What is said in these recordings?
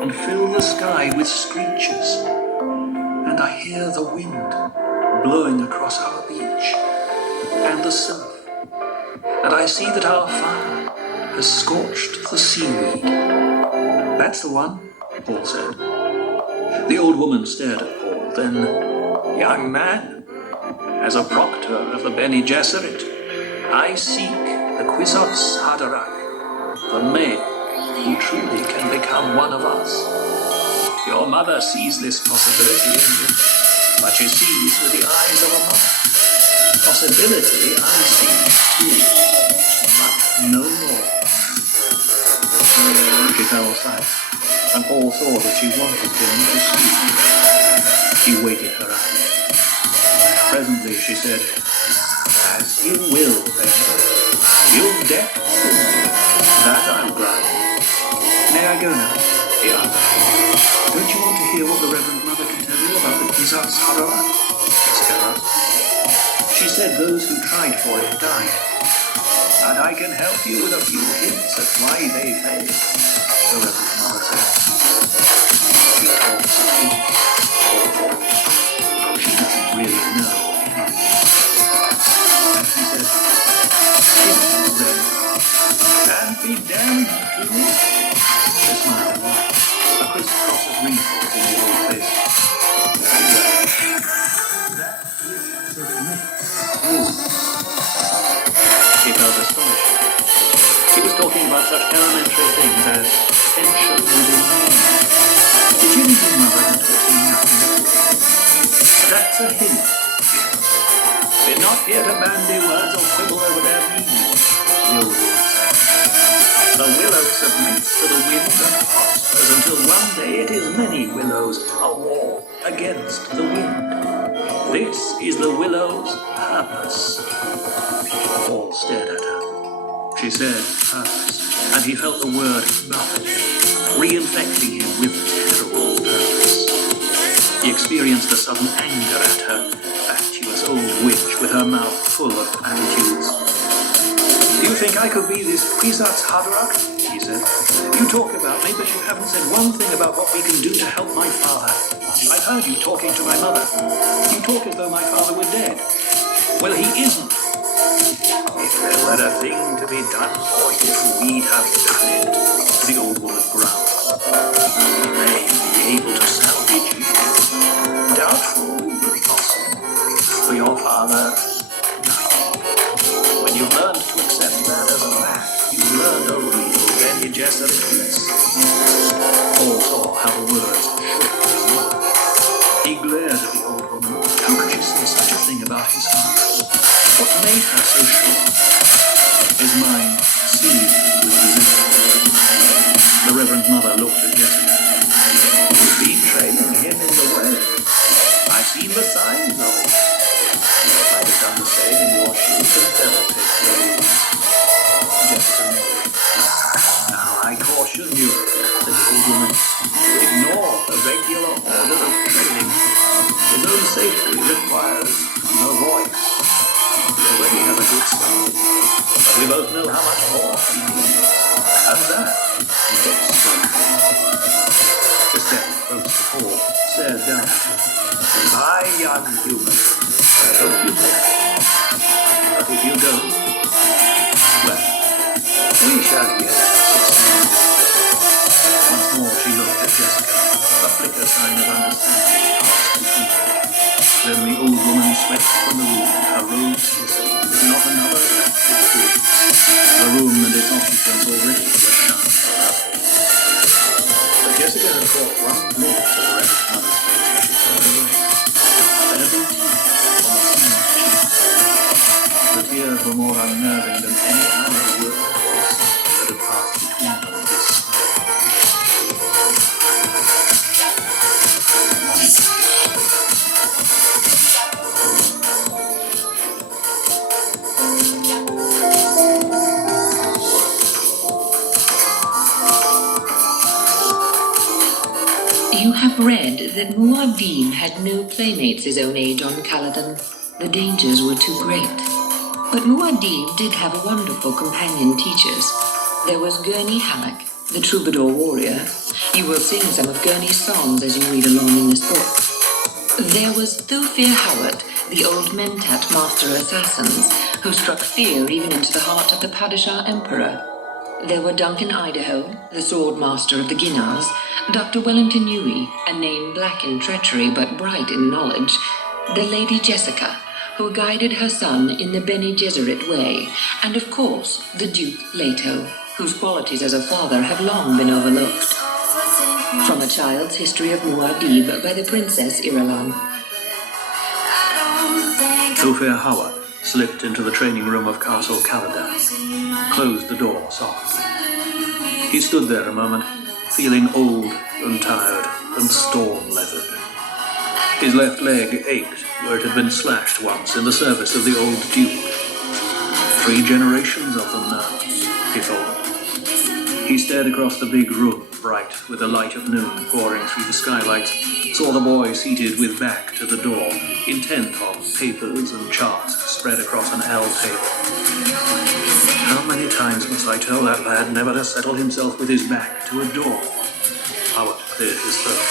and fill the sky with screeches. And I hear the wind blowing across our beach and the surf. And I see that our fire has scorched the seaweed. That's the one, Paul said. The old woman stared at Paul, then, young man, as a proctor of the Bene Gesserit, I seek the Kwisatz Haderach, the male who truly can become one of us. Your mother sees this possibility in you, but she sees with the eyes of a mother. Possibility I see too, but no more. She fell silent, and Paul saw that she wanted him to speak. He waited her out. Presently she said, as you will, then. You'll deck that I'll grant. May I go now? He asked. Don't you want to hear what the Reverend Mother can tell you about the Kwisatz Haderach? Jessica asked. She said those who tried for it died. And I can help you with a few hints at why they failed, the Reverend Mother said. She talks of hints. She doesn't really know anything. And she said, hints then can be damned to me. She smiled and laughed, a crisscross of wrinkles in the old face. That is submit. She felt astonished. She was talking about such elementary things as tension within me. Did you think your mother had taught you nothing? That's a hint. We're not here to bandy words or quibble over their meaning, the old woman said. The willow submits to the wind and prospers until one day it is many willows, a war against the wind. This is the willow's purpose. Paul stared at her. She said purpose, and he felt the word buffet him, reinfecting him with terrible purpose. He experienced a sudden anger at her, fatuous old witch with her mouth full of platitudes. You think I could be this Kwisatz Haderach? He said. You talk about me, but you haven't said one thing about what we can do to help my father. I've heard you talking to my mother. You talk as though my father were dead. Well, he isn't. If there were a thing to be done for you, we'd have done it, the old woman growled. We may be able to salvage you. Doubtful, but possible. For your father, no. When you've learned to accept that as a fact, you've learned a real Bene Gesserit lesson. Paul saw how the words shook his mouth. He glared at the old woman. How could she say such a thing about his father? What made her so sure? His mind seethed with resentment. The Reverend Mother looked at Jessica. You've been training him in the way. I've seen the signs of it. I'd have done the same in your shoes and devil take those. Jessica nodded. Now I caution you, said the old woman, to ignore the regular order of training. His own safety requires no voice. We already have a good start, but we both know how much more he needs. And that takes strength. She stepped close to Paul, stared down at him. My young human, I hope you make it. But if you don't, well, we shall yet succeed. Once more she looked at Jessica, a flicker sign of understanding passed between them. Then the old woman swept from the room, her robes hissing, with not another attractive food. The room and its occupants already were shut for her face. But Jessica had caught one glimpse of the Reverend Mother's face as she turned away. There had been tears on the seamed cheeks. The tears were more unnerving than any other word or sentence that had passed between them this day. You have read that Muad'Dib had no playmates his own age on Caladan. The dangers were too great. But Muad'Dib did have wonderful companion teachers. There was Gurney Halleck, the troubadour warrior, You will sing some of Gurney's songs as you read along in this book. There was Thufir Howard, the old Mentat master of assassins, who struck fear even into the heart of the Padishah Emperor. There were Duncan Idaho, the sword master of the Ginnars, Dr. Wellington Huey, a name black in treachery but bright in knowledge, the Lady Jessica, who guided her son in the Bene Gesserit way, and of course the Duke Leto, whose qualities as a father have long been overlooked. From A Child's History of Muad'Dib by the Princess Irulan. Thufir Howard slipped into the training room of Castle Caladan, closed the door softly. He stood there a moment, feeling old and tired and storm-leathered. His left leg ached where it had been slashed once in the service of the old Duke. 3 generations of them now, he thought. He stared across the big room, bright with the light of noon pouring through the skylights, saw the boy seated with back to the door, intent on papers and charts spread across an L table. How many times must I tell that lad never to settle himself with his back to a door? Howard cleared his throat.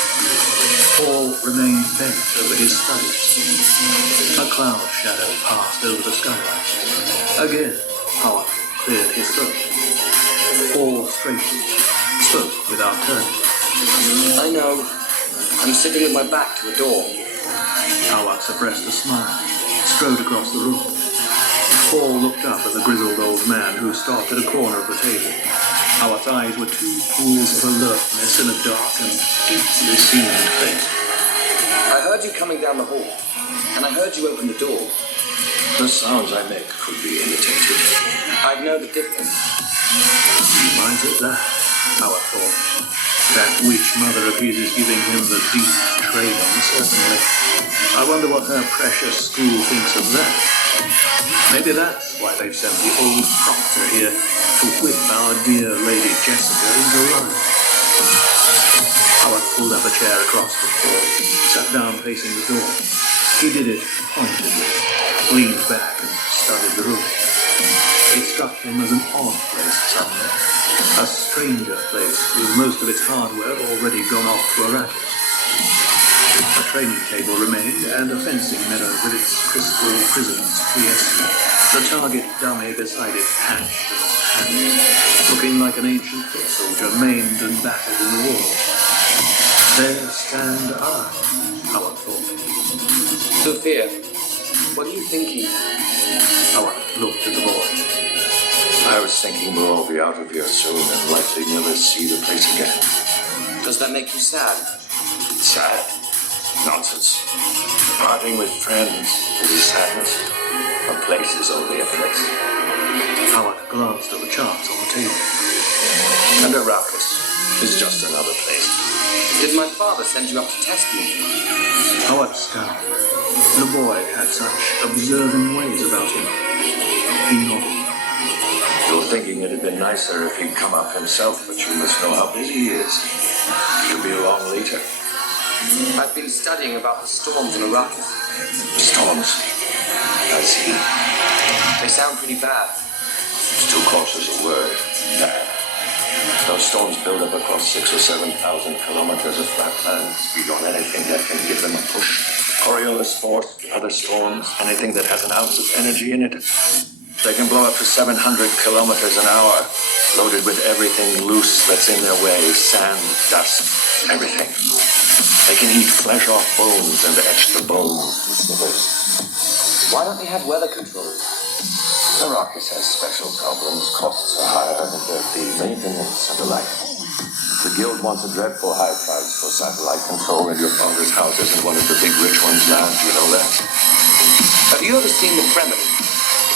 Paul remained bent over his studies. A cloud shadow passed over the skylight. Again, Howard cleared his throat. Paul straightened, spoke without turning. I know. I'm sitting with my back to a door. Howard suppressed a smile, strode across the room. Paul looked up at the grizzled old man who stopped at a corner of the table. Howard's eyes were 2 pools of alertness in a dark and deeply seamed face. I heard you coming down the hall, and I heard you open the door. The sounds I make could be imitated. I'd know the difference. He might at that, Howard thought. That witch mother of his is giving him the deep training, certainly. I wonder what her precious school thinks of that. Maybe that's why they've sent the old proctor here to whip our dear Lady Jessica into line. Howard pulled up a chair across from Paul, sat down facing the door. He did it pointedly, leaned back and studied the room. It struck him as an odd place suddenly, a stranger place with most of its hardware already gone off to a racket. A training table remained and a fencing meadow with its crystal prisms quiescent. The target dummy beside it hatched and hatched, looking like an ancient foot soldier maimed and battered in the war. There stand I, Howard thought. Thufir, what are you thinking? Howard looked at the boy. I was thinking we'll all be out of here soon and likely never see the place again. Does that make you sad? Sad? Nonsense. Parting with friends is sadness. A place is only a place. Howard glanced at the charts on the table. And Arrakis is just another place. Did my father send you up to test me? Howard scowled. The boy had such observing ways about him. He nodded. You're thinking it'd been nicer if he'd come up himself, but you must know how busy he is. He'll be along later. I've been studying about the storms in Arrakis. Storms? I see. They sound pretty bad. It's too cautious a word. Bad. Those storms build up across 6,000 or 7,000 kilometers of flat land. Speed on anything that can give them a push. Coriolis force, other storms, anything that has an ounce of energy in it. They can blow up to 700 kilometers an hour, loaded with everything loose that's in their way, sand, dust, everything. They can eat flesh off bones and etch the bones to slivers. Why don't they have weather control? Arrakis has special problems, costs are higher than their fee, maintenance and the like. The guild wants a dreadful high price for satellite control, and your father's house isn't one of the big rich ones' land, you know that. Have you ever seen the Fremen?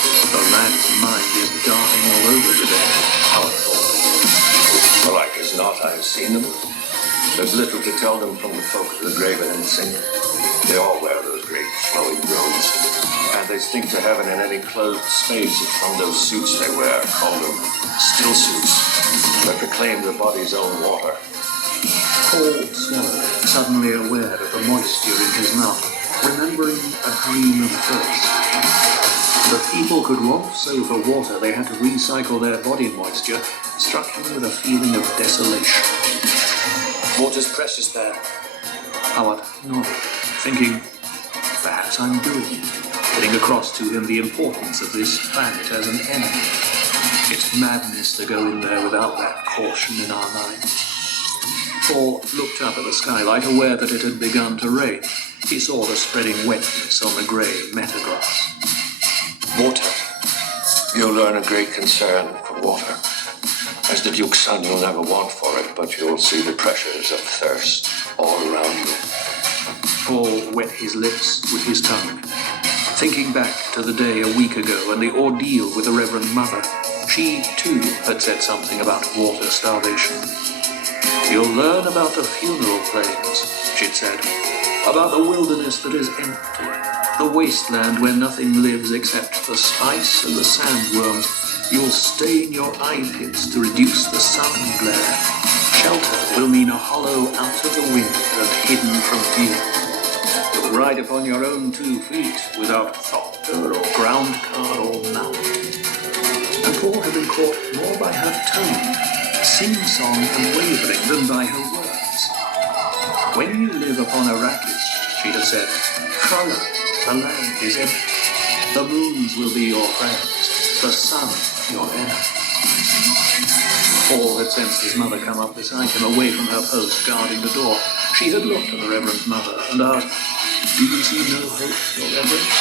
The lad's mind is darting all over today, Howard thought. Well, like as not, I've seen them. There's little to tell them from the folk of the graven and sing. They all wear those great flowing robes, and they stink to heaven in any closed space from those suits they wear, called them still suits, that proclaim the body's own water. Paul swallowed, suddenly aware of the moisture in his mouth, remembering a dream of thirst. The people could want so for water they had to recycle their body moisture, struck him with a feeling of desolation. Water's precious there. Howard nodded, thinking, perhaps I'm doing it, getting across to him the importance of this planet as an enemy. It's madness to go in there without that caution in our minds. Paul looked up at the skylight, aware that it had begun to rain. He saw the spreading wetness on the grey metagrass. Water. You'll learn a great concern for water. As the Duke's son, you'll never want for it, but you'll see the pressures of thirst all around you. Paul wet his lips with his tongue, thinking back to the day a week ago and the ordeal with the Reverend Mother. She, too, had said something about water starvation. You'll learn about the funeral plains, she'd said, about the wilderness that is empty, the wasteland where nothing lives except the spice and the sandworms. You'll stain your eye pits to reduce the sun glare. Shelter will mean a hollow out of the wind and hidden from view. You'll ride upon your own 2 feet without doctor or ground car or mount. And Paul had been caught more by her tone, sing-song and wavering, than by her words. When you live upon Arrakis, she had said, follow, the land is empty. The moons will be your friends, the sun your enemy. Paul had sensed his mother come up beside him, away from her post guarding the door. She had looked at the Reverend Mother and asked, do you see no hope, your Reverence?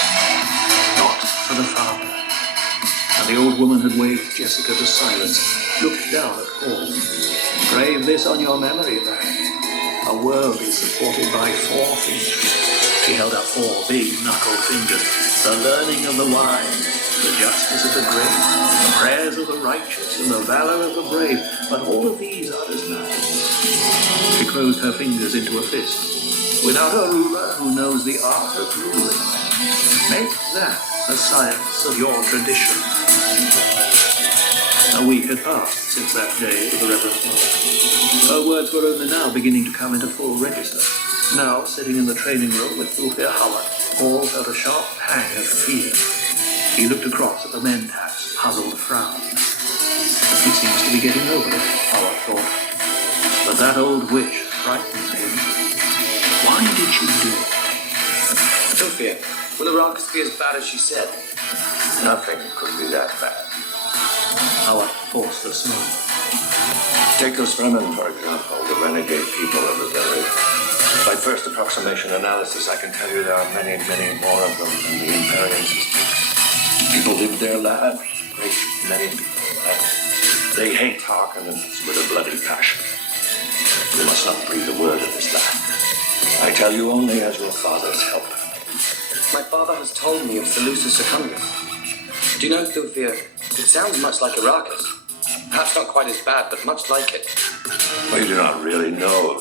Not for the father. And the old woman had waved Jessica to silence, looked down at Paul. Grave this on your memory, lad. A world is supported by 4 things. She held up 4 big knuckled fingers. The learning of the wise, the justice of the great, the prayers of the righteous, and the valor of the brave. But all of these are as nothing. She closed her fingers into a fist. Without a ruler who knows the art of ruling, make that the science of your tradition. A week had passed since that day with the Reverend Mother. Her words were only now beginning to come into full register. Now, sitting in the training room with Thulfir Howard, Paul felt a sharp pang of fear. He looked across at the Mentat's puzzled frown. He seems to be getting over it, Howard thought. But that old witch frightened him. Why did she do it? Thulfir, will Arrakis be as bad as she said? Nothing could be that bad. Howard forced a smile. Take those Fremen, for example, the renegade people of the village. By first approximation analysis, I can tell you there are many, many more of them than the Imperium suspects. People live their lives, great many people. They hate Harkonnens with a bloody passion. You must not breathe a word of this land. I tell you only as your father's helper. My father has told me of Seleucus Secundus. Do you know, Thulfir, it sounds much like Arrakis. Perhaps not quite as bad, but much like it. Well, you do not really know